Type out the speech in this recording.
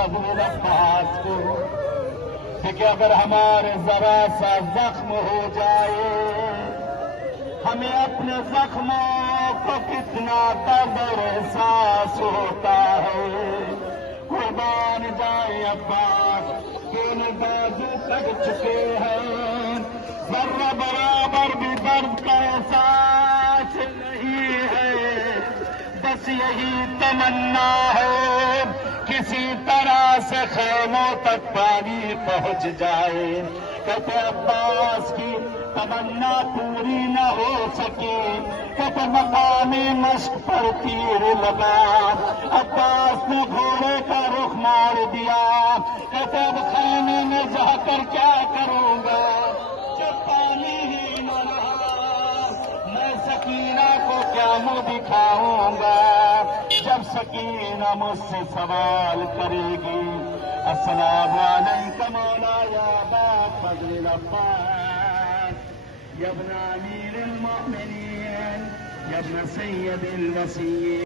فضل عباس کو کہ اگر ہمارے ذرا سا زخم ہو جائے ہمیں اپنے زخموں کو کتنا درد اور احساس ہوتا ہے. قربان جائے عباس کہ ان بازو کٹ چکے ہیں, ذرہ برابر بھی درد کا احساس نہیں ہے. بس یہی تمنا ہے کسی طرح سے خیموں تک پانی پہنچ جائے. کہتے عباس کی تمنا پوری نہ ہو سکے, کہتے مقامی مشق پر تیر لگا. عباس نے گھوڑے کا رخ مار دیا. کہتے اب خیمے میں جا کر کیا کروں گا جب پانی ہی نہ رہا, میں سکینہ کو کیا منہ دکھاؤں گا جب سکینہ مجھ سے سوال کرے گی السلام علیکم یا ابا فضل عباس یا ابن امیر المؤمنین یا ابن سید الوصیین.